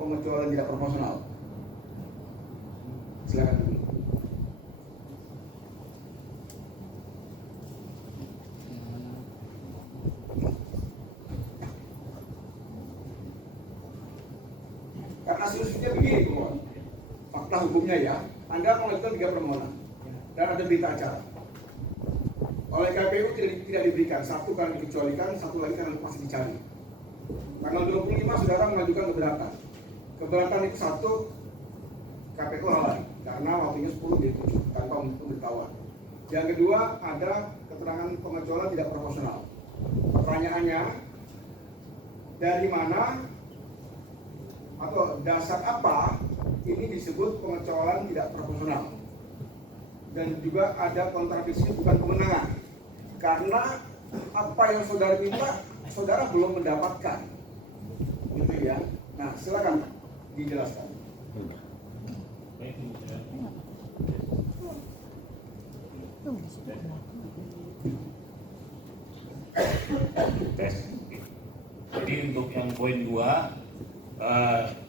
pengecualian tidak proporsional? Silakan dulu. Karena solusinya begini, pemohon. Fakta hukumnya ya, Anda mengajukan 3 permohonan dan ada berita acara. Oleh KPU tidak diberikan, satu karena dikecualikan, satu lagi karena masih dicari. Tanggal 25 saudara mengajukan keberatan. Keberatan itu satu, KPU lalai karena waktunya 10 jadi 7 tanpa pemberitahuan. Yang kedua ada keterangan pengecualian tidak proporsional. Pertanyaannya, dari mana atau dasar apa ini disebut pengecualian tidak proporsional? Dan juga ada kontradiksi bukan kemenangan, karena apa yang saudara minta saudara belum mendapatkan, gitu ya. Nah, silakan dijelaskan. Jadi untuk yang poin 2,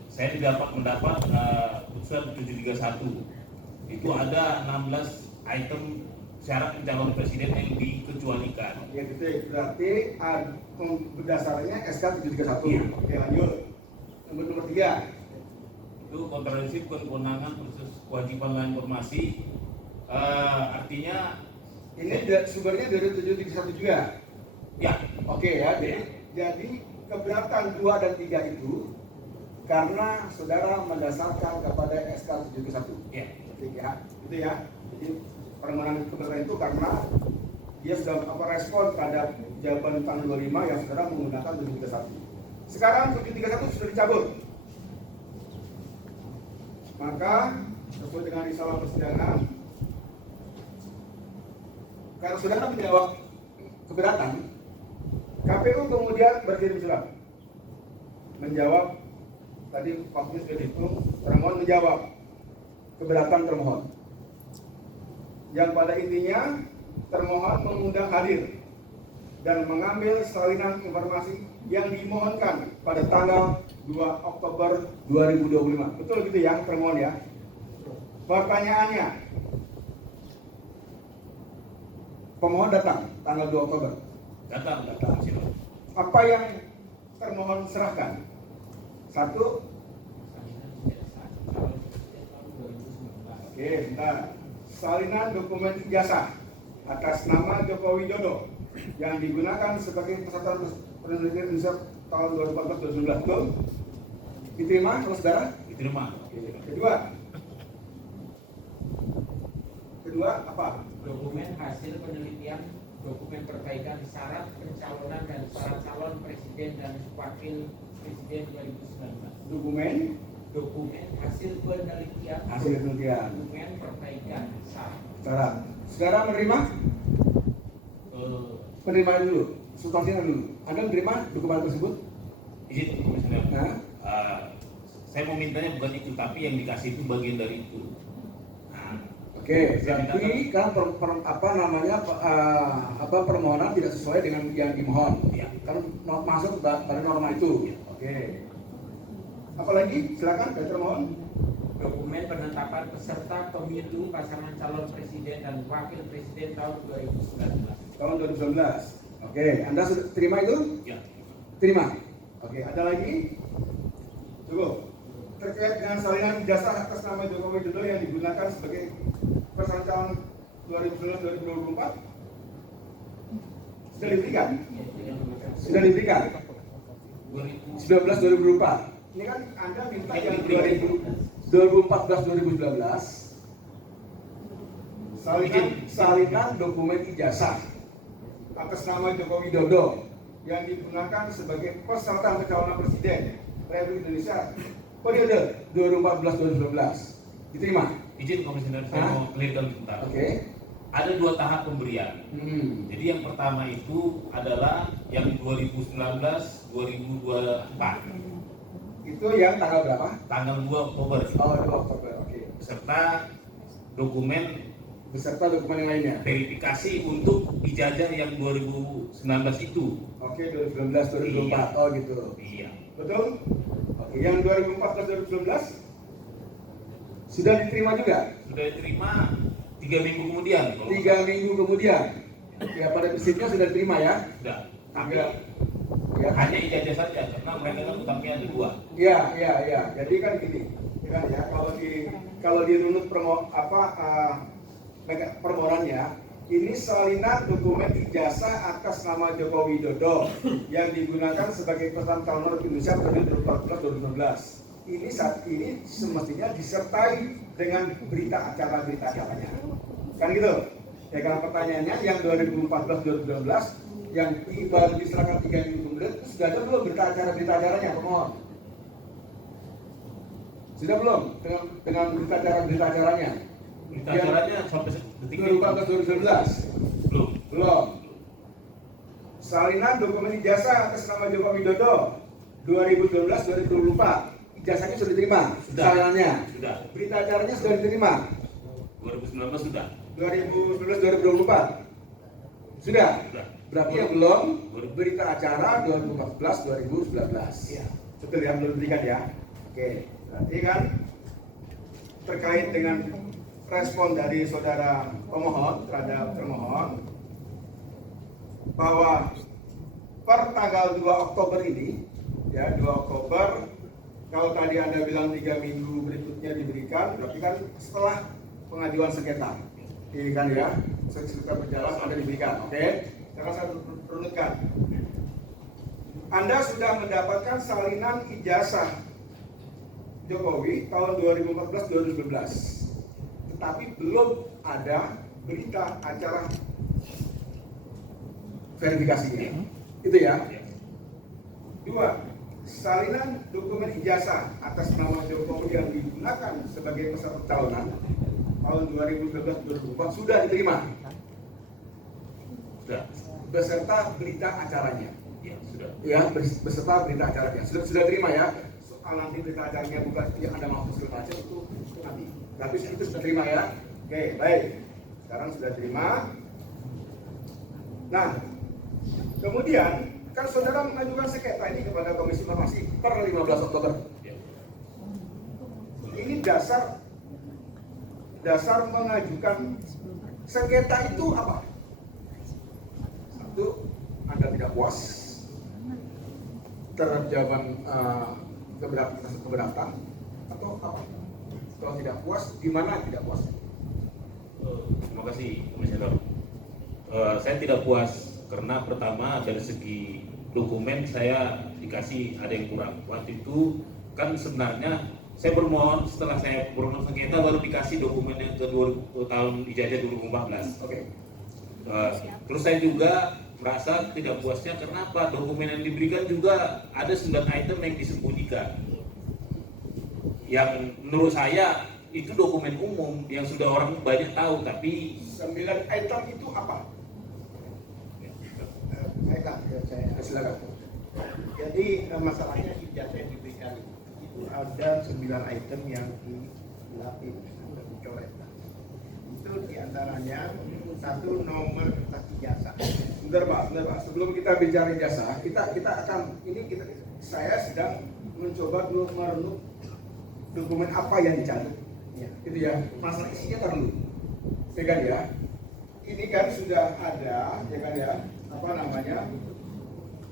saya mendapat putusan 731. Itu ada 16 item syarat pencalonan presiden yang dikecualikan. Ya gitu, berarti berdasarnya SK 731. Iya. Oke, lanjut. Nomor 3. Itu kontradiksi kewenangan versus kewajiban lain informasi. Artinya ini sumbernya dari 731 juga. ya, Oke ya, jadi keberatan 2 dan 3 itu karena saudara mendasarkan kepada SK 731. ya. Ya, itu ya. Jadi permohonan keberatan itu karena dia sudah respon pada jawaban tanggal 25 yang saudara menggunakan 731. Sekarang 731 sudah dicabut. Maka sesuai dengan risalah persidangan, karena saudara menjawab keberatan, KPU kemudian berkirim surat menjawab, tadi waktunya sudah dihitung, termohon menjawab keberatan termohon, yang pada intinya termohon mengundang hadir dan mengambil salinan informasi yang dimohonkan pada tanggal 2 Oktober 2025. Betul gitu ya termohon ya? Pertanyaannya, pemohon datang tanggal 2 Oktober. Datang. Apa yang termohon serahkan? Satu. Oke, bentar. Salinan dokumen ijazah atas nama Joko Widodo yang digunakan sebagai peserta penelitian Indonesia tahun 2014-2019. Betul? Diterima oleh saudara? Diterima. Kedua apa? Dokumen hasil penelitian, dokumen perbaikan syarat pencalonan dan syarat calon presiden dan wakil presiden 2019. Dokumen hasil penelitian, dokumen perbaikan syarat. Saudara menerima? Penerimaan dulu, substansinya dulu. Anda menerima dokumen tersebut? Izin komisioner. Nah, Saya mau mintanya bukan itu, tapi yang dikasih itu bagian dari itu. oke, jadi kan permohonan tidak sesuai dengan yang dimohon. Ya. Kan masuk pada norma itu. Ya. Oke. Apalagi silakan dari termohon. Dokumen penetapan peserta pemilu pasangan calon presiden dan wakil presiden tahun 2019. Tahun 2019. Oke, Anda sudah terima itu? Ya. Terima. Oke, ada lagi? Cukup. Terkait dengan salinan ijazah atas nama Joko Widodo yang digunakan sebagai pasangan calon 2019-2024 sudah diberikan? Sudah diberikan? 19-2024. Ini kan Anda minta yang 2014-2019 salinan dokumen ijazah atas nama Joko Widodo yang digunakan sebagai peserta pencalonan presiden Republik Indonesia periode 2014-2019. Diterima? Izin komisioner, saya mau clearkan sebentar. Oke. Ada 2 tahap pemberian. Jadi yang pertama itu adalah yang 2019-2024. Itu yang tanggal berapa? Tanggal 2 Oktober. Oh, 2 Oktober. Oke. Beserta dokumen Beserta dokumen yang lainnya. verifikasi untuk ijazah yang 2019 itu. Oke, 2019-2024. Oh gitu. Iya. Betul? Oke. Yang 2014-2019 sudah diterima juga. Sudah diterima 3 minggu kemudian. 3 minggu kemudian. Ya pada prinsipnya sudah diterima ya. Sudah. Tapi Ya. Ya. hanya ijazah saja karena mereka kan utangnya ada 2. Ya. Jadi kan gini, ya kan ya. Kalau dirunut permohonannya, ini salinan dokumen ijazah atas nama Joko Widodo yang digunakan sebagai peserta calon nomor Indonesia periode 2014-2019. Ini saat ini semestinya disertai dengan berita acaranya. Kan gitu? Ya kan pertanyaannya yang 2014-2019 yang baru diserahkan 3 minggu kemudian sudah ada belum berita acaranya pemohon? Sudah belum dengan berita acaranya? Berita acaranya sampai detik ini 2014-2019 belum. Salinan dokumen ijazah atas nama Joko Widodo 2012-2024 ijazahnya sudah diterima. Sudah. Salinannya. Sudah. Berita acaranya sudah diterima. 2019 sudah. 2019-2024 sudah. Sudah. Berarti yang belum berita acara 2014-2019. Iya. Betul ya, belum diberikan ya. Oke, berarti kan terkait dengan respon dari saudara pemohon terhadap termohon bahwa per tanggal 2 Oktober ini ya 2 Oktober kalau tadi Anda bilang 3 minggu berikutnya diberikan berarti kan setelah pengajuan sengketa ini kan ya sengketa berjalan Anda diberikan. Oke, sekarang saya runutkan. Anda sudah mendapatkan salinan ijazah Jokowi tahun 2014-2019 tetapi belum ada berita acara verifikasinya. Itu ya. 2. Salinan dokumen ijazah atas nama Jokowi yang digunakan sebagai peserta calonan tahun 2012-2014 sudah diterima. Sudah. Beserta berita acaranya. Ya, sudah. Ya, beserta berita acaranya. Sudah terima ya. Soal nanti berita acaranya bukan yang ada mau segala macam itu nanti. Tapi itu sudah terima ya. Oke, baik. Sekarang sudah terima. Nah, kemudian kan saudara mengajukan sengketa ini kepada Komisi Informasi per 15 Oktober. Ya. Ini dasar mengajukan sengketa itu apa? Satu, Anda tidak puas terhadap jawaban keberatan atau apa? Kalau tidak puas, di mana tidak puas? Terima kasih, Komisioner. Saya tidak puas karena pertama dari segi dokumen saya dikasih ada yang kurang. Waktu itu kan sebenarnya saya bermohon setelah saya bermohon sengketa baru dikasih dokumen yang ke tahun ijazah 2014. Oke. Terus saya juga merasa tidak puasnya karena apa? Dokumen yang diberikan juga ada 9 item yang disembunyikan. Yang menurut saya itu dokumen umum yang sudah orang banyak tahu, tapi 9 item itu apa? Saya Silakan. Jadi masalahnya ijazah yang diberikan itu ada 9 item yang dilapis atau dicoret. Itu diantaranya 1 nomor kertas ijazah. Sebentar Pak. Sebelum kita bicara ijazah, saya sedang mencoba merenung dokumen apa yang dicari. Ya. Gitu ya. Masalah isinya tar dulu. Ya kan ya. Ini kan sudah ada, ya kan ya. Apa namanya?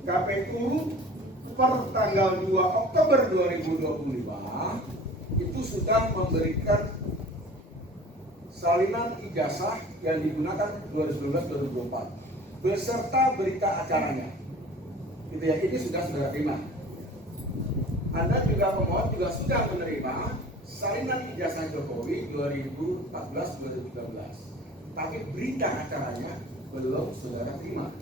KPU per tanggal 2 Oktober 2025 itu sudah memberikan salinan ijazah yang digunakan 2019-2024 beserta berita acaranya. Gitu ya, ini sudah terima. Anda juga pemohon juga sudah menerima salinan ijazah Jokowi 2014-2013. Tapi berita acaranya belum saudara terima.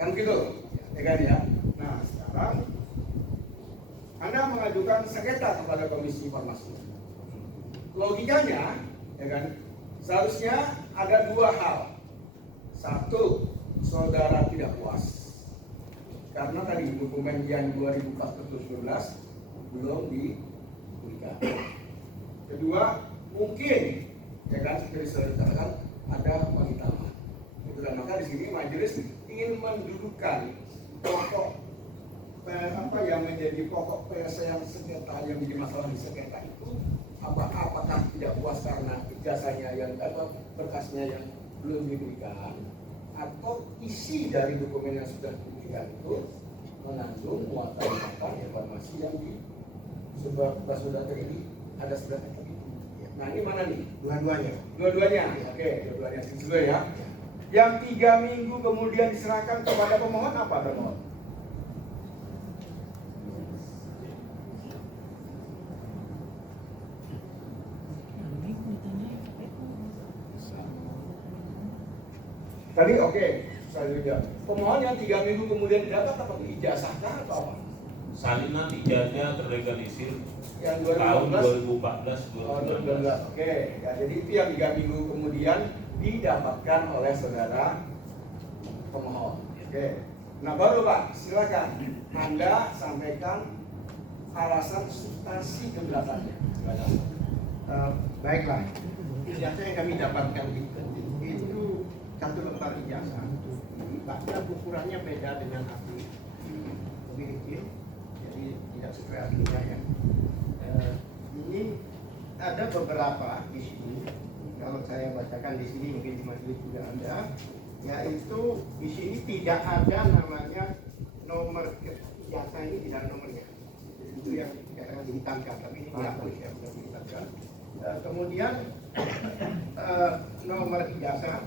Kan gitu, ya kan ya. Nah, sekarang Anda mengajukan sengketa kepada Komisi Informasi. Logikanya, ya kan, seharusnya ada 2 hal. 1, saudara tidak puas karena tadi dokumen yang 2014-2019 belum diberikan. Kedua, mungkin, ya kan, seperti saya katakan ada penghitungan. Itulah maka di sini majelis ingin mendudukan pokok apa yang menjadi pokok penyelesaian sengketa yang menjadi masalah di sengketa itu apakah tidak puas karena ijazahnya yang berkasnya yang belum diberikan, atau isi dari dokumen yang sudah diberikan itu mengandung muatan-muatan informasi yang di sudah terjadi ada sudah terjadi. Nah ini mana nih? Dua-duanya. Dua-duanya. Oke, dua-duanya sesuai ya. Yang 3 minggu kemudian diserahkan kepada pemohon apa pemohon? Tadi oke, selanjutnya pemohon yang 3 minggu kemudian didapat apa? Ijazahkah atau apa? Salinan ijazah terlegalisir Yang tahun 2014. 2014 Oh, 2019. 2012. Oke, ya, jadi itu yang 3 minggu kemudian didapatkan oleh saudara pemohon. Oke, nah baru Pak, silakan Anda sampaikan alasan substansi keberatannya. Silakan. Baiklah, ijazah yang kami dapatkan itu satu lembar ijazah. Bahkan ukurannya beda dengan asli, lebih kecil, jadi tidak sesuai aslinya ya. Ini ada beberapa di sini. Kalau saya bacakan di sini mungkin di majelis juga ada, yaitu di sini tidak ada namanya nomor ijazah, ini tidak ada nomornya. Itu yang katakan dihitamkan, tapi ini dihapus ya, sudah dihitamkan. Kemudian nomor ijazah,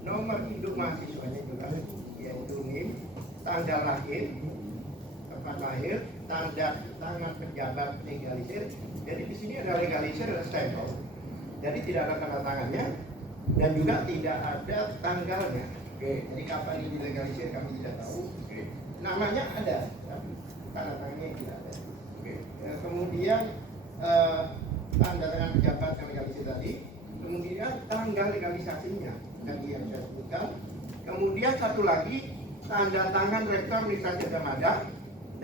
nomor induk mahasiswanya juga, yaitu NIM, tanggal lahir, tempat lahir, tanda tangan pejabat legalisir. Jadi di sini ada legalisir, ada stempel. Jadi tidak ada tanda tangannya dan juga tidak ada tanggalnya. Oke, jadi kapan ini dilegalisir kami tidak tahu. Oke. Namanya ada, tapi tanda tangannya tidak ada. Oke. Ya, kemudian tanda tangan pejabat yang legalisir tadi, kemudian tanggal legalisasinya tadi yang saya sebutkan. Kemudian satu lagi tanda tangan rektor Universitas Gadjah Mada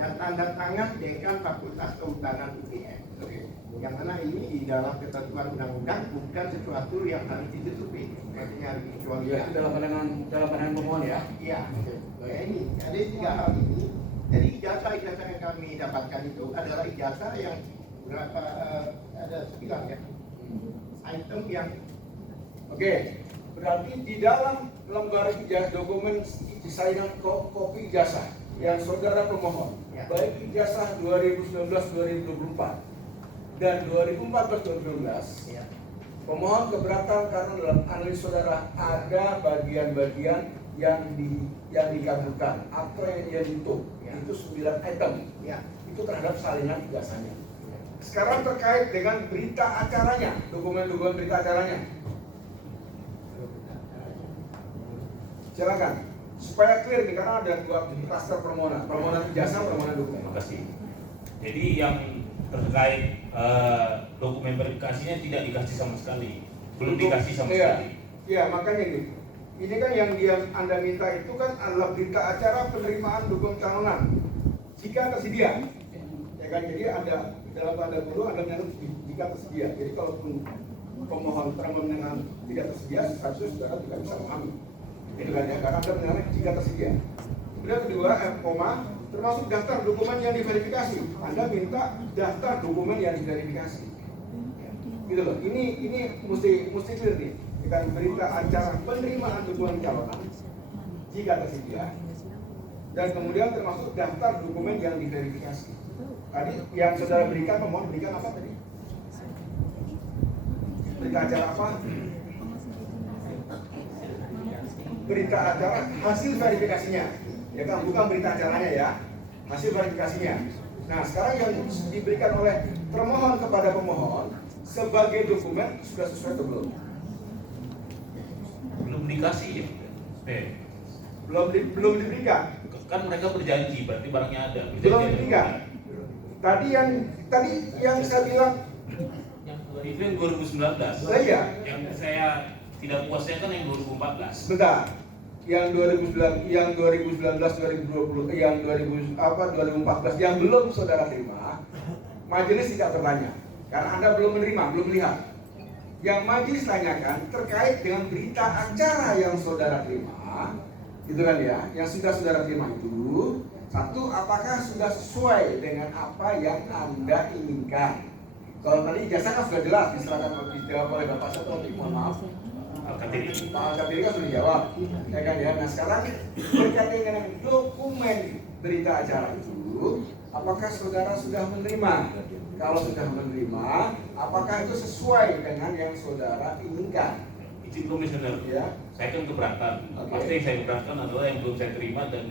dan tanda tangan dekan Fakultas Kehutanan UGM. Oke. Yang mana ini di dalam ketentuan undang-undang bukan sesuatu yang harus ditutupi, artinya harus dijual. Ya, dalam pandangan pemohon ya. Iya. Ya, ini ada 3 hal ini. Jadi ijazah yang kami dapatkan itu adalah ijazah yang berapa ada 9 ya. Item yang Oke, berarti di dalam lembar ijazah dokumen salinan kopi ijazah yang saudara pemohon, Ya. baik ijazah 2019-2024 dan 2014-2019, ya. pemohon keberatan karena dalam analis saudara ada bagian-bagian yang dikabulkan atau yang ditutup. Ya. Itu 9 item. Ya. Itu terhadap salinan ijazahnya. Sekarang terkait dengan berita acaranya, dokumen-dokumen berita acaranya. Silakan, supaya clear nih karena ada 2 klaster permohonan ijazah, permohonan dokumen. Terima kasih. Jadi yang terkait dokumen verifikasinya tidak dikasih sama sekali, belum dikasih sama sekali. Iya, makanya gitu. Ini kan yang Anda minta itu kan adalah berita acara penerimaan dokumen calonan jika tersedia. Ya kan, jadi ada dalam tanda kurung Anda menyebut jika tersedia. Jadi kalaupun pemohon terang tidak tersedia, seharusnya saudara tidak bisa mengambil. Ini kan ya, karena Anda menyebut jika tersedia. Kemudian kedua, termasuk daftar dokumen yang diverifikasi. Anda minta daftar dokumen yang diverifikasi. Gitu loh. Ini mesti clear nih. Dengan berita acara penerimaan dokumen calonan jika tersedia, dan kemudian termasuk daftar dokumen yang diverifikasi. Tadi yang saudara berikan, pemohon berikan apa tadi? Berita acara apa? Berita acara hasil verifikasinya, ya kan, bukan berita acaranya ya, hasil verifikasinya. Nah sekarang yang diberikan oleh termohon kepada pemohon sebagai dokumen sudah sesuai atau belum? Belum dikasih ya. Belum diberikan. Kan mereka berjanji, berarti barangnya ada. Belum diberikan. Tadi yang saya bilang Itu yang 2019. Iya. Yang saya tidak puasnya kan yang 2014. sebentar. Yang 2019, 2020, yang 2014 yang belum saudara terima, majelis tidak bertanya karena Anda belum menerima, belum lihat. Yang majelis tanyakan terkait dengan berita acara yang saudara terima, gitu kan ya, yang sudah saudara terima itu, Satu, apakah sudah sesuai dengan apa yang Anda inginkan? Kalau tadi ijazah kan sudah jelas diserahkan oleh Bapak Setiopi, mohon maaf. Al-Katiri. Pak Al-Katiri kan sudah dijawab, ya kan ya. Nah sekarang berkaitan dengan dokumen berita acara itu, apakah saudara sudah menerima? Kalau sudah menerima, apakah itu sesuai dengan yang saudara inginkan? Izin komisioner, Ya. saya kan keberatan. Oke. Pasti yang saya keberatan adalah yang belum saya terima dan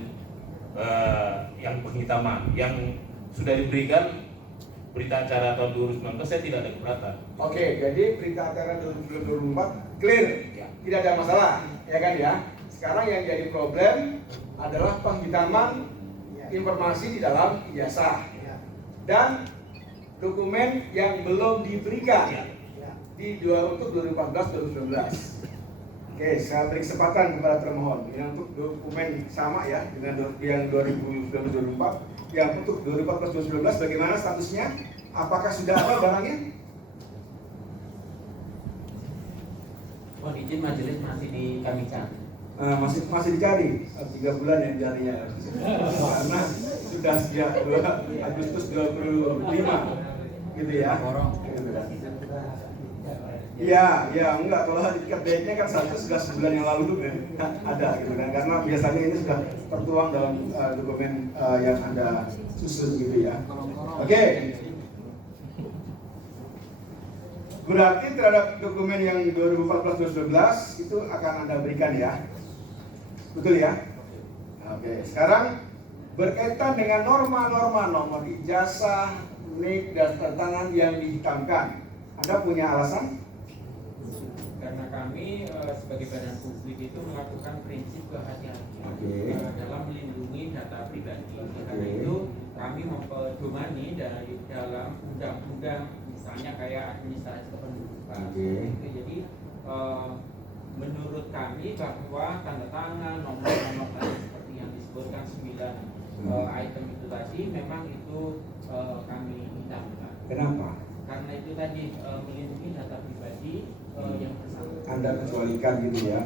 yang penghitaman. Yang sudah diberikan berita acara tahun 2019 saya tidak ada keberatan. Oke, jadi berita acara 2024 clear, Ya. tidak ada masalah, ya kan ya. Sekarang yang jadi problem adalah penghitaman informasi di dalam ijazah dan dokumen yang belum diberikan Ya. untuk 2014-2019. Oke, saya beri kesempatan kepada termohon yang untuk dokumen sama ya dengan yang 2019-2024, yang untuk 2014-2019 bagaimana statusnya? Apakah sudah ada barangnya? Mohon izin majelis masih di kami cari. Masih dicari 3 bulan yang dicarinya karena sudah sejak Agustus 25 gitu ya. Iya, enggak, kalau ikat date-nya kan seharusnya sudah sebulan yang lalu tuh kan ada gitu kan, karena biasanya ini sudah tertuang dalam dokumen yang Anda susun gitu ya. Oke. Berarti terhadap dokumen yang 2014-2012 itu akan Anda berikan ya. Betul ya? Oke, sekarang berkaitan dengan norma-norma nomor ijazah, nik dan tanda tangan yang dihitamkan. Anda punya alasan? Karena kami sebagai badan publik itu melakukan prinsip kehati-hatian dalam melindungi data pribadi. Karena itu kami mempedomani dari dalam undang-undang misalnya kayak administrasi kependudukan. Itu jadi menurut kami bahwa tanda tangan, nomor-nomor tadi seperti yang disebutkan 9 item itu tadi memang itu kami hitamkan. Kenapa? Karena itu tadi melindungi data pribadi yang bersangkutan. Anda kecualikan gitu ya?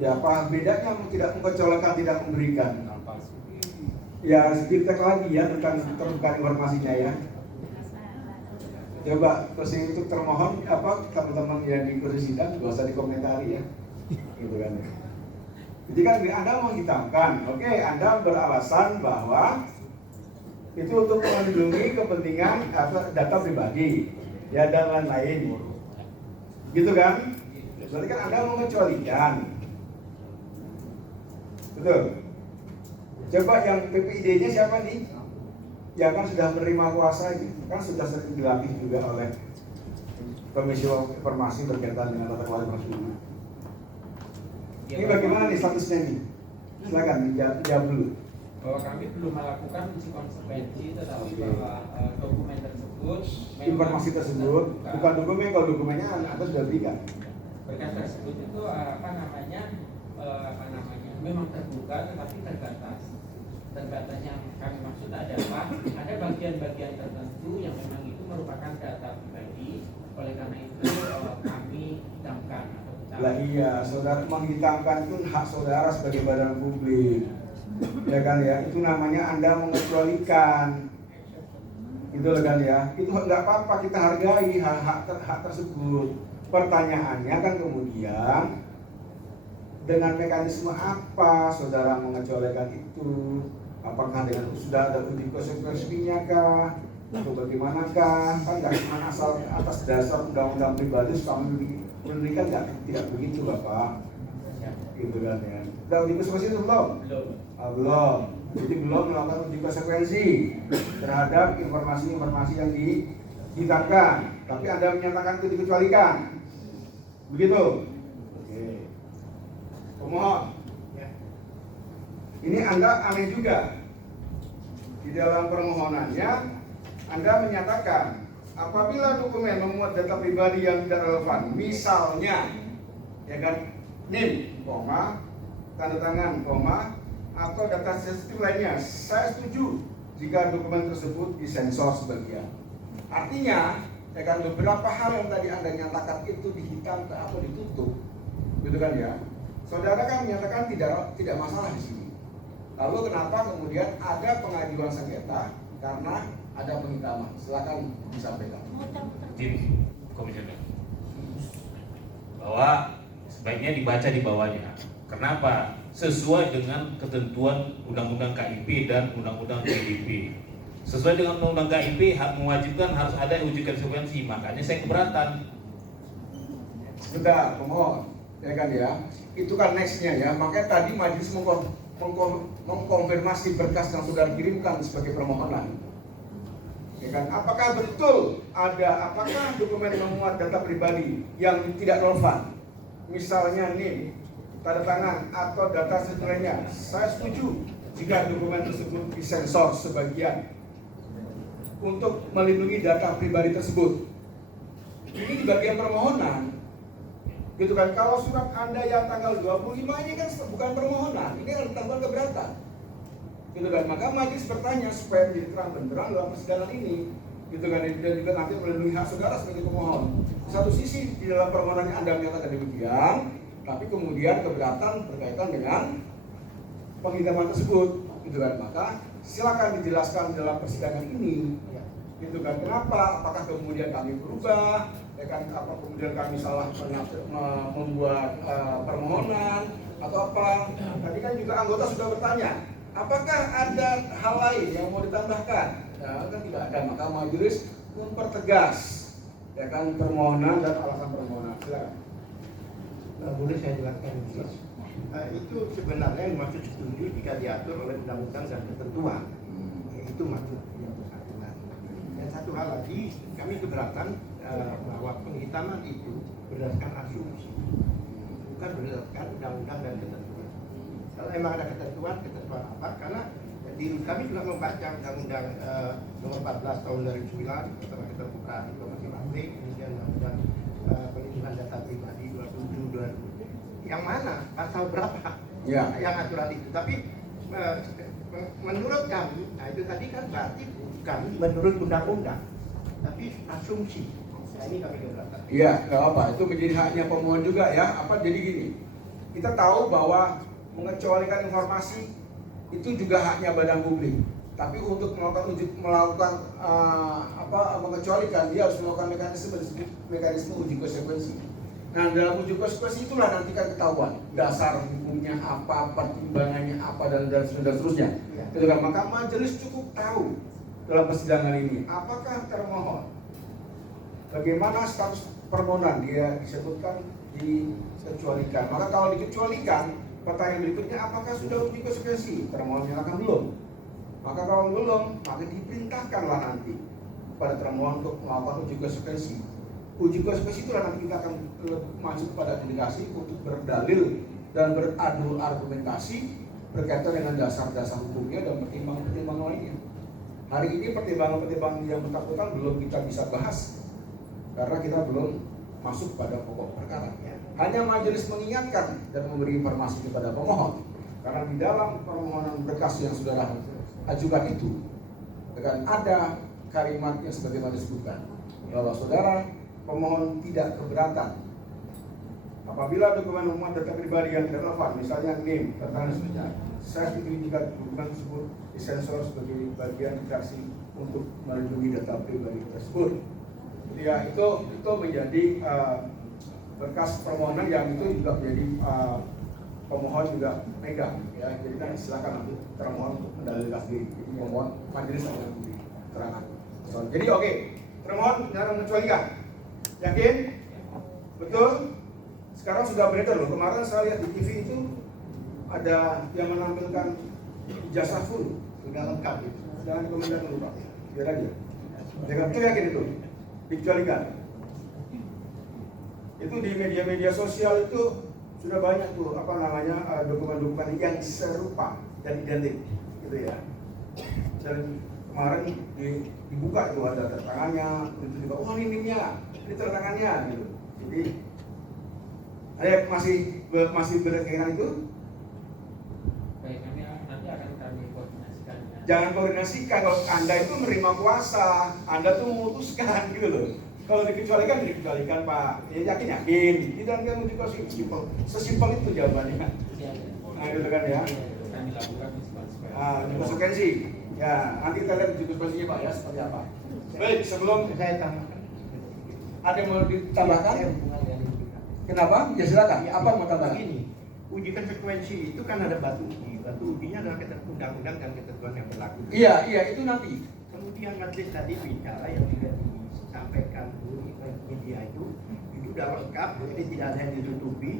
Ya, apa bedanya tidak mengecualikan, tidak memberikan? Ya, kita lagi ya tentang terbuka informasinya ya. Coba terus untuk termohon apa teman-teman yang di kursi sidang gak usah dikomentari ya, gitu kan ya. Jadi kan Anda menghitamkan, oke, Anda beralasan bahwa itu untuk melindungi kepentingan data pribadi ya dan lain-lain, gitu kan? Berarti kan Anda mengecualikan, betul? Coba yang PPID-nya siapa nih? Ya kan sudah menerima kuasa, kan sudah sering dilatih juga oleh Komisi Informasi berkaitan dengan tata kelola informasi. Ini bagaimana nih statusnya nih? Silakan dijawab dulu. Bahwa kami belum melakukan uji konsekuensi, tetapi bahwa dokumen tersebut, Informasi tersebut, bukan dokumen, kalau dokumennya Anda sudah berikan. berkas tersebut itu memang terbuka, tetapi terbatas. Terbatas yang kami maksud adalah ada bagian-bagian tertentu yang memang itu merupakan data pribadi. Oleh karena itu kami hitamkan atau Lah iya, saudara menghitamkan itu hak saudara sebagai badan publik, ya kan ya. Itu namanya Anda mengecualikan, itu kan ya. Itu nggak apa-apa, kita hargai hak tersebut. Pertanyaannya kan kemudian dengan mekanisme apa saudara mengecualikan itu? Apakah dengan sudah ada uji konsekuensinya kah? Atau bagaimanakah? Kan nggak cuma asal atas dasar undang-undang pribadi kami memberikan, tidak begitu Bapak, gitu kan ya. Udah uji konsekuensi itu belum? Belum. Jadi belum melakukan uji konsekuensi terhadap informasi-informasi yang dihitamkan. Tapi Anda menyatakan itu dikecualikan, begitu? Oke. Pemohon. Ini Anda aneh juga. Di dalam permohonannya Anda menyatakan apabila dokumen memuat data pribadi yang tidak relevan, misalnya ya kan NIM, tanda tangan, atau data sensitif lainnya, saya setuju jika dokumen tersebut disensor sebagian. Artinya, ya kan beberapa hal yang tadi Anda nyatakan itu dihitam atau ditutup, gitu kan ya. Saudara kan menyatakan tidak masalah di sini. Lalu kenapa kemudian ada pengajuan sengketa? Karena ada penghitaman. Silakan disampaikan. Izin komisioner bahwa sebaiknya dibaca di bawahnya. Kenapa? Sesuai dengan ketentuan Undang-Undang KIP dan Undang-Undang PDP. Sesuai dengan Undang-Undang KIP mewajibkan harus ada uji konsekuensi. Makanya saya keberatan. Sebentar, pemohon, ya kan ya. Itu kan nextnya ya. Makanya tadi majelis mengkonfirmasi berkas yang sudah dikirimkan sebagai permohonan. Ya kan? Apakah betul ada? Apakah dokumen memuat data pribadi yang tidak relevan? Misalnya NIM, tanda tangan atau data setelahnya. Saya setuju jika dokumen tersebut disensor sebagian untuk melindungi data pribadi tersebut. Ini di bagian permohonan, gitu kan? Kalau surat Anda yang tanggal 25 ini kan bukan permohonan, ini adalah tanggal keberatan, gitu kan? Maka majelis bertanya supaya menjadi terang benderang dalam persidangan ini, gitu kan? Dan juga nanti melindungi hak saudara sebagai pemohon. Di satu sisi di dalam permohonannya Anda menyatakan demikian, tapi kemudian keberatan berkaitan dengan penghitungan tersebut, gitu kan? Maka silakan dijelaskan dalam persidangan ini, gitu kan? Kenapa? Apakah kemudian kami berubah? Ya kan? Apa kemudian kami salah membuat permohonan atau apa? Tadi kan juga anggota sudah bertanya, apakah ada hal lain yang mau ditambahkan? Ya kan tidak ada. Maka majelis mempertegas, ya kan, permohonan dan alasan permohonan. Silakan. Boleh saya jelaskan? Itu sebenarnya dimaksud setuju jika diatur oleh undang-undang dan ketentuan. Itu maksud yang bersangkutan. Dan satu hal lagi, kami keberatan bahwa penghitaman itu berdasarkan asumsi, bukan berdasarkan undang-undang dan ketentuan. Kalau memang ada ketentuan apa? Karena kami juga membaca undang-undang nomor 14 tahun 2009 tentang keterbukaan informasi publik, kemudian undang-undang perlindungan data pribadi 27 yang mana pasal berapa Ya. yang aturan itu. Tapi menurut kami, nah itu tadi kan berarti bukan menurut undang-undang, tapi asumsi. Nah, ini kami keberatan. Iya, nggak apa. Itu menjadi haknya pemohon juga ya. Apa jadi gini? Kita tahu bahwa mengecualikan informasi itu juga haknya badan publik. Tapi untuk melakukan mengecualikan, dia harus melakukan mekanisme uji konsekuensi. Nah, dalam uji konsekuensi itulah nanti kan ketahuan dasar hukumnya apa, pertimbangannya apa, dan seterusnya. Gitu kan? Maka majelis cukup tahu dalam persidangan ini apakah termohon, bagaimana status permohonan, dia disebutkan dikecualikan. Maka kalau dikecualikan, pertanyaan berikutnya, apakah sudah uji konsekuensi? Termohon menyatakan belum. Maka kalau belum, maka diperintahkanlah nanti pada termohon untuk melakukan uji konsekuensi. Uji konsekuensi itulah nanti kita akan masuk pada delegasi untuk berdalil dan beradu argumentasi berkaitan dengan dasar-dasar hukumnya dan pertimbangan-pertimbangan lainnya. Hari ini pertimbangan-pertimbangan yang bersangkutan belum kita bisa bahas karena kita belum masuk pada pokok perkara. Hanya majelis mengingatkan dan memberi informasi kepada pemohon, karena di dalam permohonan berkas yang sudah ajukan itu akan ada kalimat yang sebagaimana disebutkan bahwa saudara pemohon tidak keberatan apabila dokumen memuat data pribadi yang tidak relevan, misalnya NIM, tanda seterusnya. Saya setuju jika dokumen tersebut disensor sebagai bagian interaksi untuk melindungi data pribadi tersebut. Jadi ya itu menjadi berkas permohonan yang itu juga menjadi pemohon juga megang ya. Jadi kan silakan nanti termohon untuk mendalilkan diri. Jadi pemohon majelis akan memberi keterangan. Jadi oke, termohon jangan mengecualikan. Yakin? Betul? Sekarang sudah beredar loh. Kemarin saya lihat di TV itu ada yang menampilkan ijazah full, Sudah lengkap itu. jangan komentar dulu Pak. Biar aja. Jangan betul yakin itu dikecualikan. Itu di media-media sosial itu sudah banyak tuh dokumen-dokumen yang serupa dan identik gitu ya. Dan kemarin dibuka itu ada tanda tangannya, itu juga oh ini tanda tangannya gitu. Jadi ada masih berkeinginan itu? Baik, nanti akan kami koordinasikan. Jangan koordinasikan, kalau Anda itu menerima kuasa, Anda tuh memutuskan gitu loh. Kalau dikecualikan Pak, ya yakin. Kita kan uji konsekuensi, sesimpel itu jawabannya. Nah gitu kan ya. akan dilakukan konsekuensi. Konsekuensi. Ya, nanti kita lihat konsekuensinya Pak ya seperti apa. Baik, sebelum Saya tambahkan. ada yang mau ditambahkan? Saya hubungan dengan itu. Kenapa? Ya silakan. Apa mau tambahkan? Begini, uji konsekuensi itu kan ada batu uji. Batu ujinya adalah undang-undang dan ketentuan yang berlaku. Iya, itu nanti. Kemudian majelis tadi bicara yang tidak disampaikan di media itu sudah lengkap, jadi tidak ada yang ditutupi.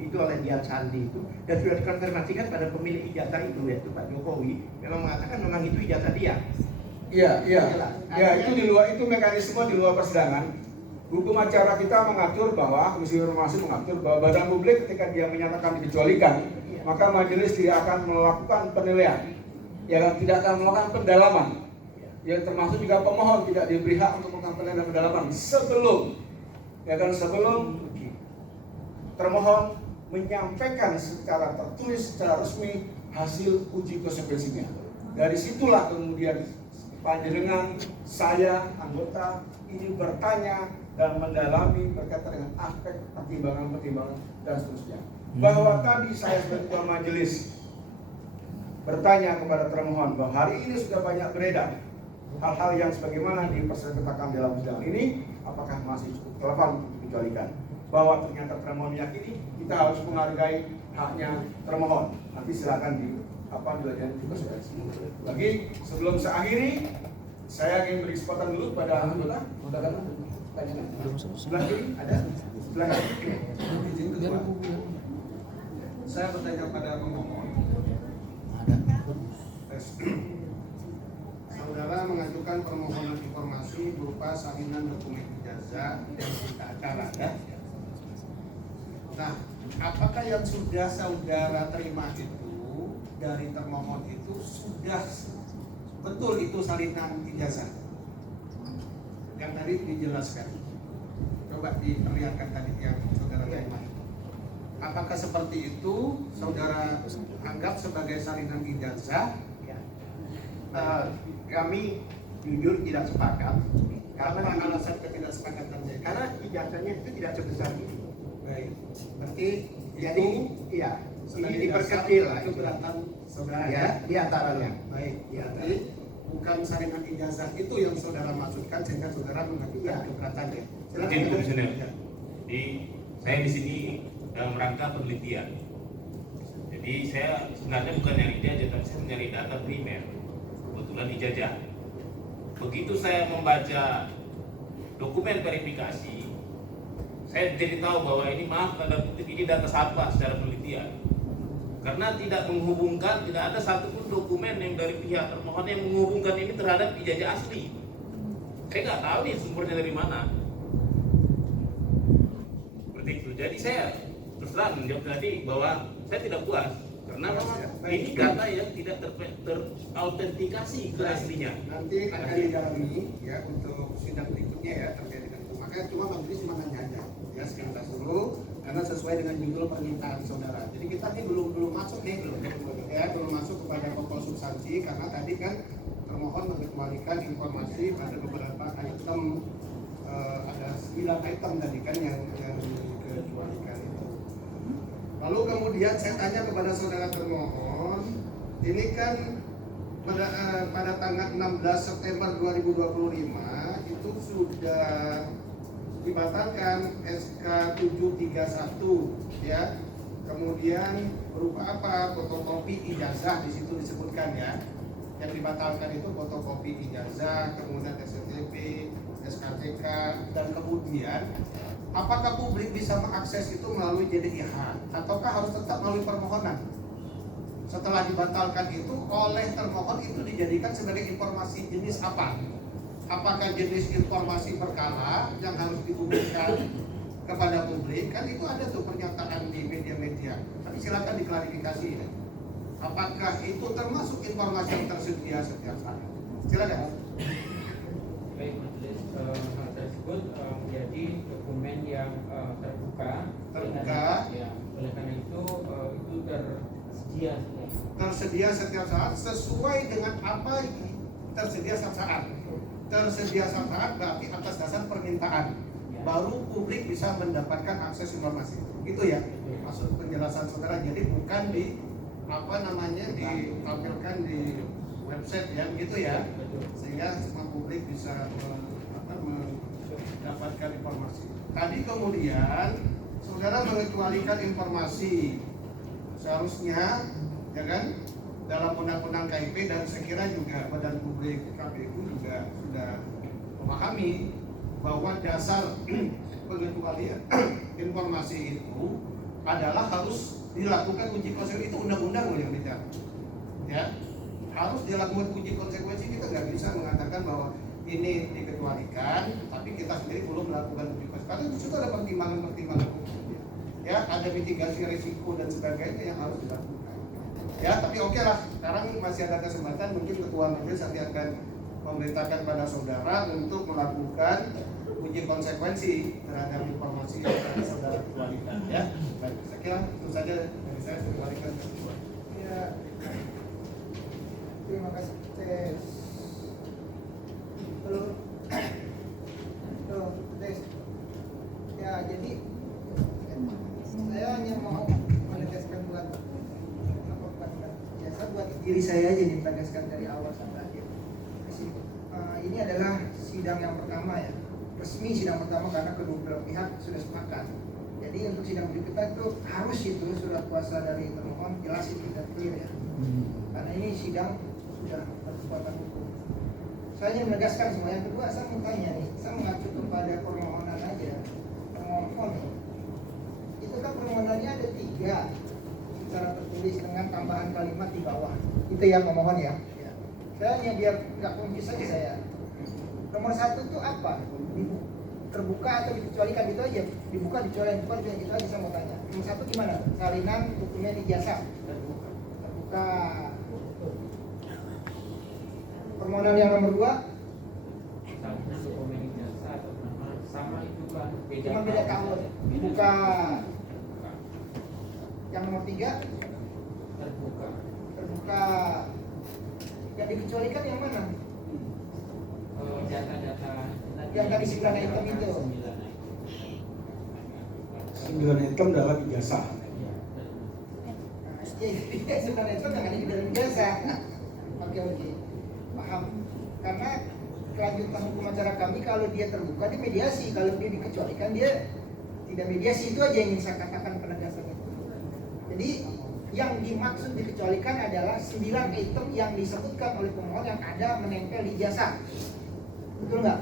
Itu oleh Dian Sandi itu dan sudah dikonfirmasikan pada pemilik ijazah itu yaitu Pak Jokowi memang mengatakan memang itu ijazah dia. Iya. Ya, itu di luar, itu mekanisme di luar persidangan. Hukum acara kita mengatur bahwa Komisi Informasi mengatur bahwa badan publik ketika dia menyatakan dikecualikan, maka majelis tidak akan melakukan penilaian, ya tidak akan melakukan pendalaman. Yang termasuk juga pemohon tidak diberi hak untuk melakukan penilaian dan pendalaman sebelum termohon menyampaikan secara tertulis, secara resmi hasil uji konsekuensinya. Dari situlah kemudian panjenengan, saya, anggota ini bertanya dan mendalami berkaitan dengan aspek pertimbangan-pertimbangan dan seterusnya. Bahwa tadi saya sebagai ketua majelis bertanya kepada termohon bahwa hari ini sudah banyak beredar hal-hal yang sebagaimana dipersertakan dalam persidangan ini, apakah masih cukup relevan untuk dikecualikan? Bahwa ternyata termohon yakini, kita harus menghargai haknya termohon. Nanti silakan dilakukan konsekuensi. Lagi sebelum saya akhiri, saya ingin beri kesempatan dulu pada anggota. Sebelah kiri ada? Sebelah kiri. Saya bertanya pada pemohon. Saudara mengajukan permohonan informasi berupa salinan dokumen ijazah dan berita acara. Nah, apakah yang sudah saudara terima itu dari termohon itu sudah betul itu salinan ijazah? Yang tadi dijelaskan. Coba diperlihatkan tadi yang saudara terima. Apakah seperti itu saudara anggap sebagai salinan ijazah? Kami jujur tidak sepakat. Apa alasan ketidaksepakatannya? Karena ijazahnya itu tidak sebesar ini. Baik. Berarti Jadi iya, ini diperkecil lah. keberatan saudara Ya, di antaranya. Baik. Ya, Berarti bukan salinan ijazah itu yang saudara maksudkan sehingga saudara mengajukan keberatannya. Mungkin komisioner. Jadi saya di sini dalam rangka penelitian. Jadi saya sebenarnya bukan nyari ijazah, tapi saya mencari data primer. Kebetulan ijazah. Begitu saya membaca dokumen verifikasi, saya jadi tahu bahwa ini ini data sampah secara penelitian. Karena tidak menghubungkan, tidak ada satupun dokumen yang dari pihak termohon yang menghubungkan ini terhadap ijazah asli. Saya nggak tahu nih sumbernya dari mana. Seperti itu. Jadi saya terus terang menjawab tadi bahwa saya tidak puas karena memang ini data yang tidak terautentikasi ke aslinya. Nanti akan didalami ya untuk sidang berikutnya ya terkait dengan itu. Makanya cuma majelis menanya aja ya sekitar dulu karena sesuai dengan judul permintaan saudara. Jadi kita ini belum masuk nih belum masuk kepada pokok substansi karena tadi kan termohon mengembalikan informasi pada beberapa item ada 9 item tadi kan yang dikecualikan itu. Lalu kemudian saya tanya kepada saudara termohon, ini kan pada tanggal 16 September 2025 itu sudah dibatalkan SK 731 ya. Kemudian berupa apa? Fotokopi ijazah di situ disebutkan ya. Yang dibatalkan itu fotokopi ijazah, kemudian STP, SKTK dan kemudian apakah publik bisa mengakses itu melalui JDIH ataukah harus tetap melalui permohonan? Setelah dibatalkan itu oleh termohon itu dijadikan sebagai informasi jenis apa? Apakah jenis informasi perkara yang harus dipublikkan kepada publik? Kan itu ada tuh pernyataan di media-media. Tapi silakan diklarifikasi ya. Apakah itu termasuk informasi yang tersedia setiap saat? Silakan. Baik, majelis hal tersebut menjadi dokumen yang terbuka. Ya, oleh karena itu tersedia setiap saat sesuai dengan apa tersedia setiap saat. Tersedia setiap saat berarti atas dasar permintaan. Baru publik bisa mendapatkan akses informasi. Itu ya maksud penjelasan saudara. Jadi bukan apa namanya ditampilkan di website ya, begitu ya, sehingga semua publik bisa mendapatkan informasi. Tadi kemudian saudara mengecualikan informasi, seharusnya ya kan dalam undang-undang KIP, dan saya kira juga Badan Publik KPU juga sudah memahami bahwa dasar pengecualian informasi itu adalah harus dilakukan uji konsekuensi. Itu undang-undang loh yang bicara, ya harus dilakukan uji konsekuensi. Kita nggak bisa mengatakan bahwa ini dikecualikan tapi kita sendiri belum melakukan uji konsekuensi, karena di situ ada pertimbangan-pertimbangan hukum, ya ada mitigasi risiko dan sebagainya yang harus dilakukan, ya. Tapi oke lah, sekarang masih ada kesempatan, mungkin ketua majelis nanti akan memerintahkan pada saudara untuk melakukan uji konsekuensi terhadap informasi yang tadi saudara kecualikan, ya. Baik, saya kira itu saja dari saya kembalikan ke ketua. Ya, terima kasih. Tes. Halo. Halo, tes. Ya, jadi saya hanya mau menegaskan buat biasa buat diri saya aja nih, menegaskan dari awal sampai akhir. Ini adalah sidang yang pertama ya, resmi sidang pertama karena kedua belah pihak sudah sepakat. Jadi untuk sidang berikutnya itu harus itu surat kuasa dari termohon jelas itu dan clear ya. Karena ini sidang sudah berkekuatan hukum. Saya ingin menegaskan semua. Yang kedua, saya mau tanya nih, saya mengacu kepada permohonan aja. Permohon itu kan permohonannya ada 3 secara tertulis dengan tambahan kalimat di bawah. Itu yang memohon ya. Saya hanya biar nggak confuse saja saya. Nomor 1 itu apa? Terbuka atau dikecualikan, itu aja. Dibuka, dibuka, itu aja saya mau tanya. Nomor 1 gimana? Salinan dokumen ijazah terbuka. Permohonan yang nomor 2 Salinan dokumen ijazah atau nama sama itu kan cuma beda tahun dibuka. Yang nomor 3 terbuka. Yang dikecualikan yang mana? Data-data Yang tadi 9 item itu. 9 item dalam ijazah. Iya, 9 item yang ada di dalam ijazah. Oke, paham. Karena kelanjutan hukum acara kami, kalau dia terbuka dia mediasi, kalau dia dikecualikan dia tidak mediasi. Itu aja yang ingin saya katakan penegasan itu. Jadi yang dimaksud dikecualikan adalah 9 item yang disebutkan oleh pemohon yang ada menempel di ijazah. Betul nggak?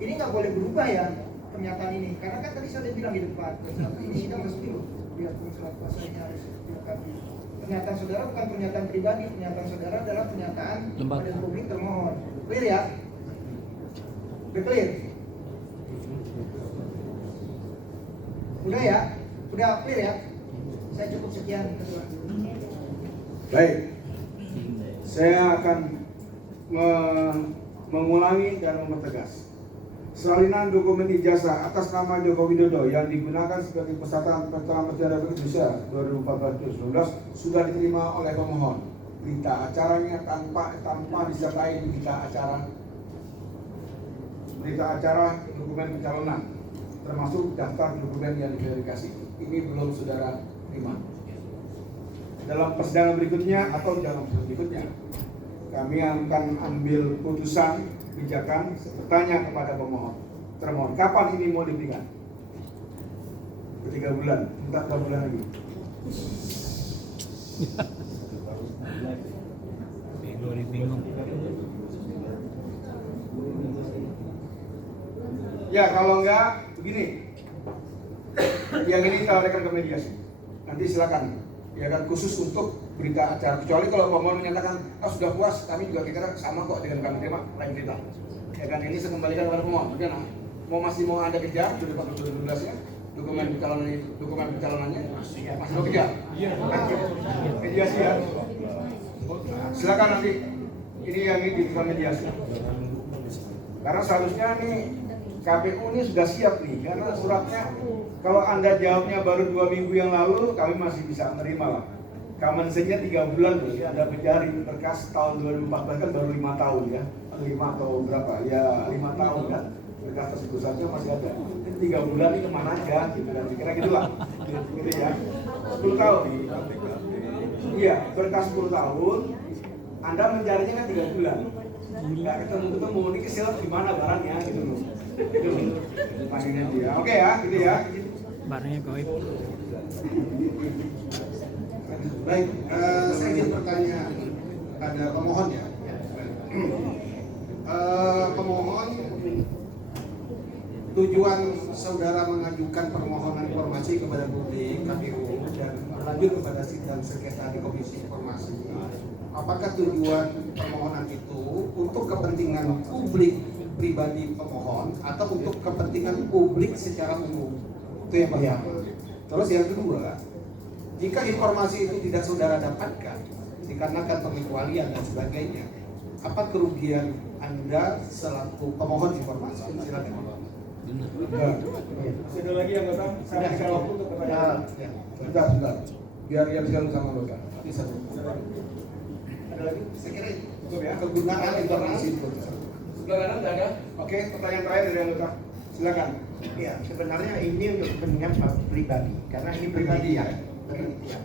Ini nggak boleh berubah ya pernyataan ini, karena kan tadi saya udah bilang di depan ini sidang resmi loh, biar surat kuasanya harus dilengkapi. Pernyataan saudara bukan pernyataan pribadi, pernyataan saudara adalah pernyataan pada publik termohon. Clear ya? Udah clear? Udah ya? Udah clear ya? Saya cukup sekian. Baik, saya akan mengulangi dan mempertegas. Salinan dokumen ijazah atas nama Joko Widodo yang digunakan sebagai peserta Perdana Republik Indonesia 2014-2019 sudah diterima oleh pemohon. Berita acaranya tanpa disertai berita acara dokumen pencalonan, termasuk daftar dokumen yang diverifikasi. Ini belum saudara terima. Dalam persidangan berikutnya atau dalam berikutnya, kami akan ambil putusan kebijakan bertanya kepada pemohon, termohon kapan ini mau diberikan? 3 bulan, entah 2 bulan lagi. Ya kalau enggak begini, yang ini kita akan ke mediasi. Nanti silakan, ya kan khusus untuk berita acara. Kecuali kalau pemohon menyatakan, sudah puas, kami juga kira sama kok dengan kami terima, lain cerita. Ya kan ini saya kembalikan kepada pemohon. Bagaimana? Masih mau ada kejar 2012 ya? Dokumen pencalonannya masih mau kejar? Iya. Mediasi ya. Silakan nanti. Ini yang ini di mediasi. Karena seharusnya nih KPU ini sudah siap nih, karena suratnya kalau Anda jawabnya baru 2 minggu yang lalu, kami masih bisa menerima lah. Common sense-nya 3 bulan loh, ya Anda pencari berkas tahun 2014 kan baru 5 tahun ya, 5 atau berapa? Ya 5 tahun kan, berkas tersebut saja masih ada. 3 bulan ini kemana aja gitu kan, kira gitulah, gitu ya. 10 tahun. Iya, berkas 10 tahun, Anda mencarinya kan 3 bulan. Nggak ketemu-ketemu, ini kesilap gimana barangnya gitu loh. Itu panggilnya dia. Oke ya, gitu ya. Barangnya goib. Baik, saya ingin bertanya pada pemohon ya. Pemohon, tujuan saudara mengajukan permohonan informasi kepada publik KPU dan berlanjut kepada sidang sengketa di Komisi Informasi. Apakah tujuan permohonan itu untuk kepentingan publik pribadi pemohon atau untuk kepentingan publik secara umum? Itu yang pertama. Terus yang kedua, jika informasi itu tidak saudara dapatkan dikarenakan pengecualian dan sebagainya, apa kerugian Anda selaku pemohon informasi? Silakan. Sudah lagi anggota, saya kasih waktu untuk pertanyaan. Sebentar. Biar yang bisa sama anggota. Bisa. Ada lagi? Saya kira Cukup ya. kegunaan informasi itu. Sebelah kanan tidak ada? Oke, pertanyaan terakhir dari anggota. Silakan. Ya, sebenarnya ini untuk kepentingan pribadi, karena ini pribadi ya. Penelitian.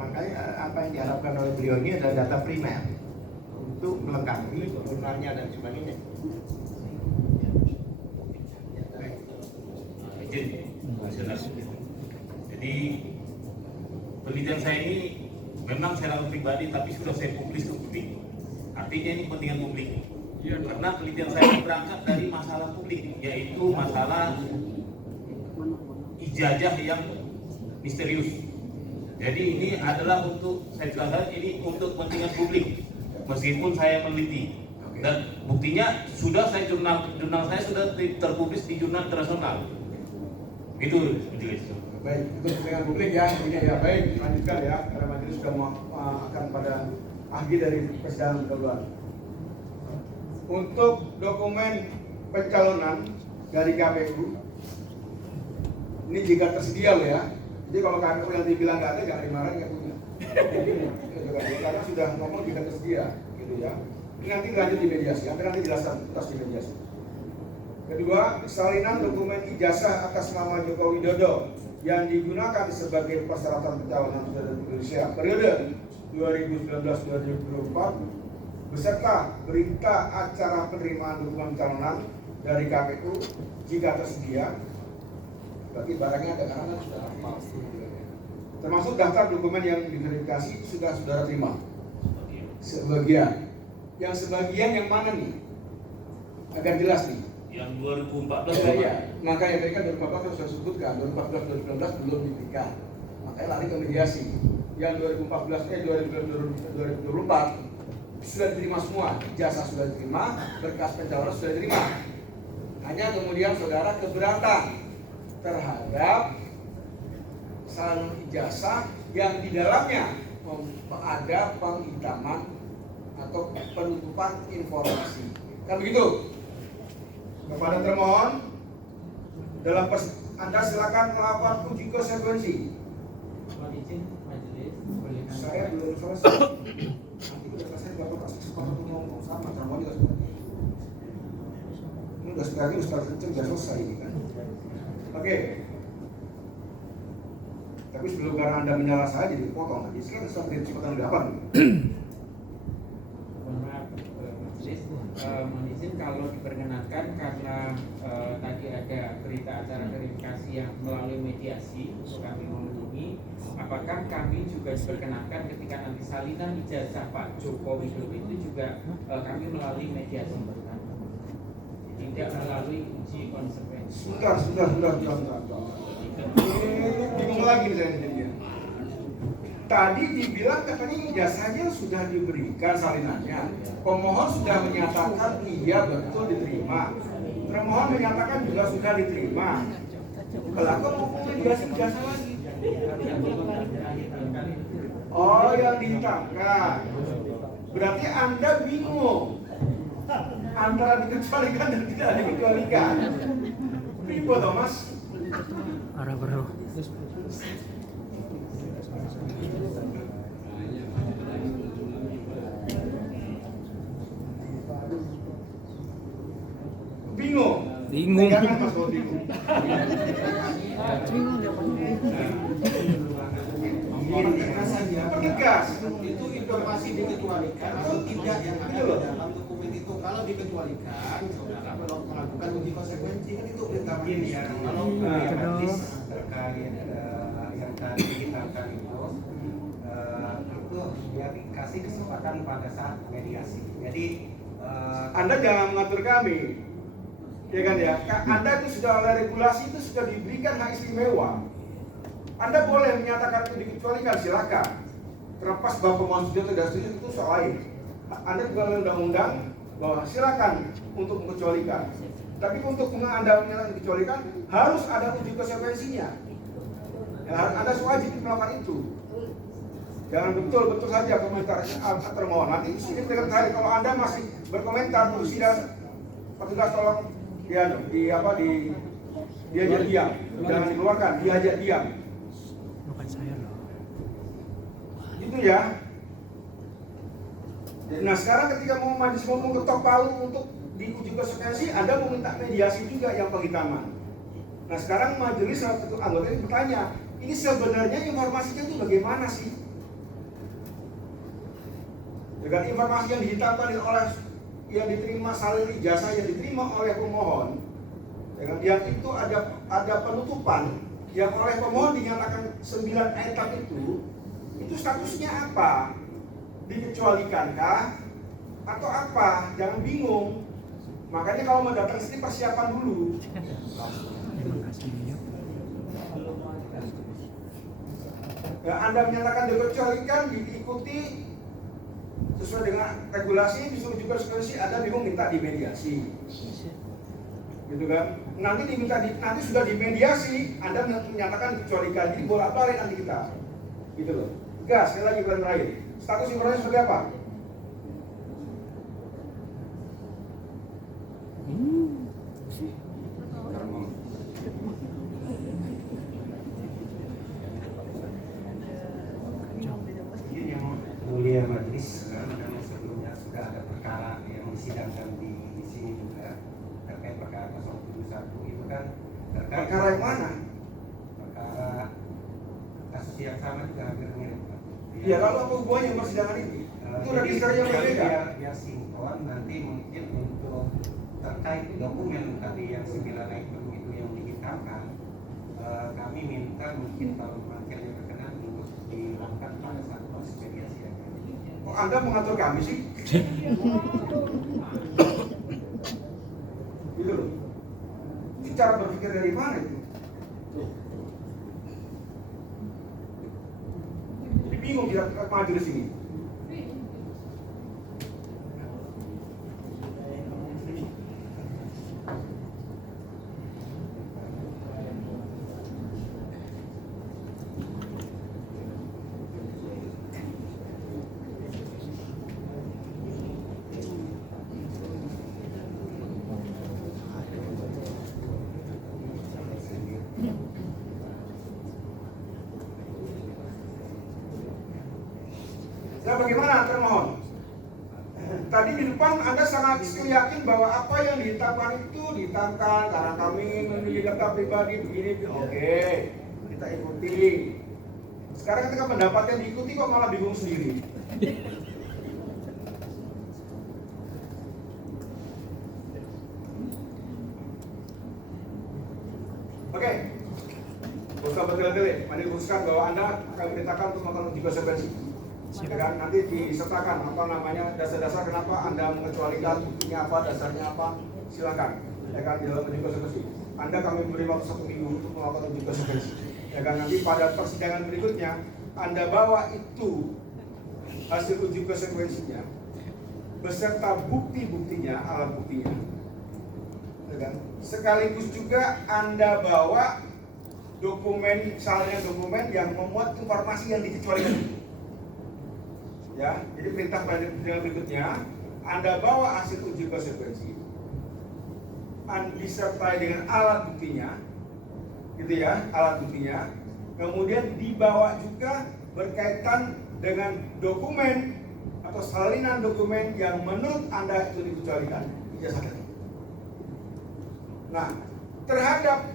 Makanya apa yang diharapkan oleh beliau ini adalah data primer untuk melengkapi jurnalnya dan sebagainya. Izin, jelas. Jadi penelitian saya ini memang secara pribadi tapi sudah saya publis ke publik. Artinya ini kepentingan publik. Karena penelitian saya berangkat dari masalah publik, yaitu masalah ijazah yang misterius. Jadi ini adalah untuk, saya jelaskan, ini untuk kepentingan publik, meskipun saya meneliti. Dan buktinya sudah saya jurnal saya sudah terpublis di jurnal internasional. Itu majelis. Baik, itu kepentingan publik ya. Ini ya baik, lanjutkan ya. Karena majelis sudah akan pada akhir dari persidangan kedua. Untuk dokumen pencalonan dari KPU, ini jika tersedia loh ya. Jadi kalau KPU yang dibilang nggak ada, nggak dimarahin, nggak punya. Karena sudah ngomong jika tersedia, gitu ya. Ini nanti lanjut di mediasi, nanti jelaskan atas di mediasi. Kedua, salinan dokumen ijazah atas nama Joko Widodo yang digunakan sebagai persyaratan pencalonan Presiden Indonesia periode 2019-2024 beserta berita acara penerimaan dukungan pencalonan dari KPU jika tersedia. Bagi barangnya ada karena sudah lama. Termasuk daftar dokumen yang diverifikasi sudah saudara terima. Sebagian. Yang sebagian yang mana nih? Agar jelas nih. Yang 2014 Iya. Makanya tadi kan 2014 sudah sebutkan, 2014 2019 belum diberikan. Makanya lari ke mediasi. Yang 2024 sudah diterima semua, ijazah sudah diterima, berkas pencalonan sudah diterima. Hanya kemudian saudara keberatan terhadap salin ijazah yang di dalamnya ada penghitaman atau penutupan informasi. Kan begitu? Kepada termohon, dalam Anda silakan melakukan uji konsekuensi. Mohon izin majelis, boleh kami- Saya belum selesai. Nanti udah selesai bapak kasih kesempatan ngomong sama termohon juga seperti itu. Ini udah sekali udah selesai ini kan. Oke. Tapi sebelum karena Anda menyala saya jadi potong. Jadi sekarang sampai kesempatan lebih apa? Mohon maaf, majelis, mohon izin kalau diperkenankan karena tadi ada berita acara verifikasi yang melalui mediasi untuk kami menghubungi, apakah kami juga diperkenankan ketika nanti salinan ijazah Pak Joko Widodo itu juga kami melalui mediasi, tidak melalui uji konsekuensi. Sebentar. Bingung lagi saya jadinya. Tadi dibilang katanya ijazahnya sudah diberikan salinannya. Pemohon sudah menyatakan iya betul diterima. Termohon menyatakan juga sudah diterima. Kalau aku mau mediasi ijazah lagi. Oh, yang dihitangkan. Berarti Anda bingung antara dikecualikan dan tidak dikecualikan. Ribut toh Mas. Arah bro. Bingung. Bingung. Jangan Mas kalau bingung. Pertanyaan saja. gas. Itu informasi dikecualikan atau tidak yang ada di dalam dokumen itu. Kalau dikecualikan, saudara melakukan uji konsekuensi kan itu perintah majelis. Kalau Terus terkait yang tadi dikatakan itu dia dikasih kesempatan pada saat mediasi. Jadi Anda jangan mengatur kami, ya kan ya? Anda itu sudah oleh regulasi itu sudah diberikan hak istimewa. Anda boleh menyatakan itu dikecualikan, silakan. Terlepas bahwa pemohon setuju atau tidak setuju itu soal lain. Anda juga oleh undang-undang bahwa silakan untuk mengecualikan. Tapi untuk Anda menyatakan dikecualikan harus ada uji konsekuensinya. Ya, Anda wajib melakukan itu. Jangan betul saja komentar termohon. Nanti sedikit dengan tadi kalau Anda masih berkomentar terus sidang, petugas tolong diajak diam, jangan dikeluarkan, diajak diam. bukan saya loh. Gitu ya. Nah sekarang ketika mau majelis mau mengetok palu untuk diuji konsekuensi, Anda mau minta mediasi juga yang penghitungan. Nah sekarang majelis salah satu anggota ini bertanya, ini sebenarnya informasinya itu bagaimana sih? Dengan informasi yang dihitamkan oleh yang diterima salin ijazah yang diterima oleh pemohon, dengan yang itu ada penutupan yang oleh pemohon dinyatakan 9 etap itu statusnya apa? Dikecualikankah atau apa? Jangan bingung. Makanya kalau mau datang sini persiapan dulu. Terima kasih ya. Ya, Anda menyatakan dikecualikan, diikuti sesuai dengan regulasi, disuruh juga konsekuensi, Anda bingung minta dimediasi, gitu kan? Nanti sudah dimediasi, Anda menyatakan dikecualikan, jadi bolak-balik nanti kita, gitu loh. Gas, sekali lagi bulan terakhir. Status informasi seperti apa? izin yang mulia majelis karena sebelumnya sudah ada perkara yang disidangkan di sini juga terkait perkara 071 itu kan terkait Perkara yang mana? perkara kasus yang sama juga hampir mirip. Ya kalau apa hubungannya persidangan ini? Itu register yang berbeda. Biar sinkron nanti mungkin untuk terkait dokumen tadi yang 9 item itu yang dihitamkan, kami minta mungkin kalau materialnya berkenan untuk dilakukan pada saat proses mediasi. Kok Anda mengatur kami sih? Gitu loh. Itu cara berpikir dari mana itu? Jadi bingung kita majelis ini. Nah bagaimana termohon? Tadi di depan Anda sangat yakin bahwa apa yang dihitamkan itu dihitamkan karena kami memilih data pribadi begini. Oke, kita ikuti. Sekarang ketika pendapatnya diikuti kok malah bingung sendiri. Oke, usah bertele-tele. Mari putuskan bahwa Anda akan diperintahkan untuk melakukan uji konsekuensi. Kan nanti disertakan apa namanya dasar-dasar kenapa Anda mengecualikan, buktinya apa, dasarnya apa, silakan. Ya kan dalam uji konsekuensi. Anda kami beri waktu 1 minggu untuk melakukan uji konsekuensi. Ya kan nanti pada persidangan berikutnya Anda bawa itu hasil uji konsekuensinya beserta bukti-buktinya, alat buktinya. Ya kan? Sekaligus juga Anda bawa dokumen, misalnya dokumen yang memuat informasi yang dikecualikan. Ya, jadi perintah persidangan berikutnya Anda bawa hasil uji konsekuensi, disertai dengan alat buktinya, gitu ya, alat buktinya. Kemudian dibawa juga berkaitan dengan dokumen atau salinan dokumen yang menurut Anda itu dikecualikan ijazah. Nah, terhadap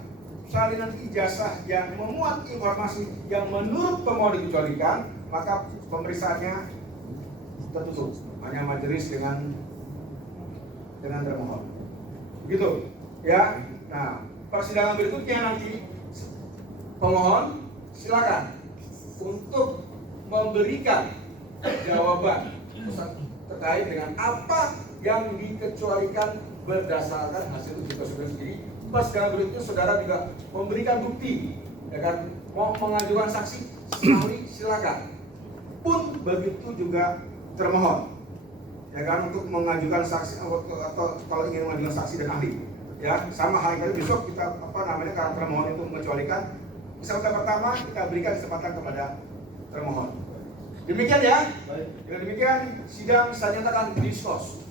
salinan ijazah yang memuat informasi yang menurut pemohon dikecualikan, maka pemeriksaannya tertutup, hanya majelis dengan termohon. Begitu, ya. Nah, persidangan berikutnya nanti pemohon silakan untuk memberikan jawaban terkait dengan apa yang dikecualikan berdasarkan hasil uji saudara sendiri. Persidangan berikutnya saudara juga memberikan bukti, ya kan, mau mengajukan saksi sekali silakan. Pun begitu juga termohon, ya kan, untuk mengajukan saksi atau kalau ingin mengajukan saksi dan ahli, ya sama halnya besok kita karena termohon itu mengecualikan, kesempatan pertama kita berikan kesempatan kepada termohon. Demikian ya. Dengan demikian sidang saya nyatakan diskors.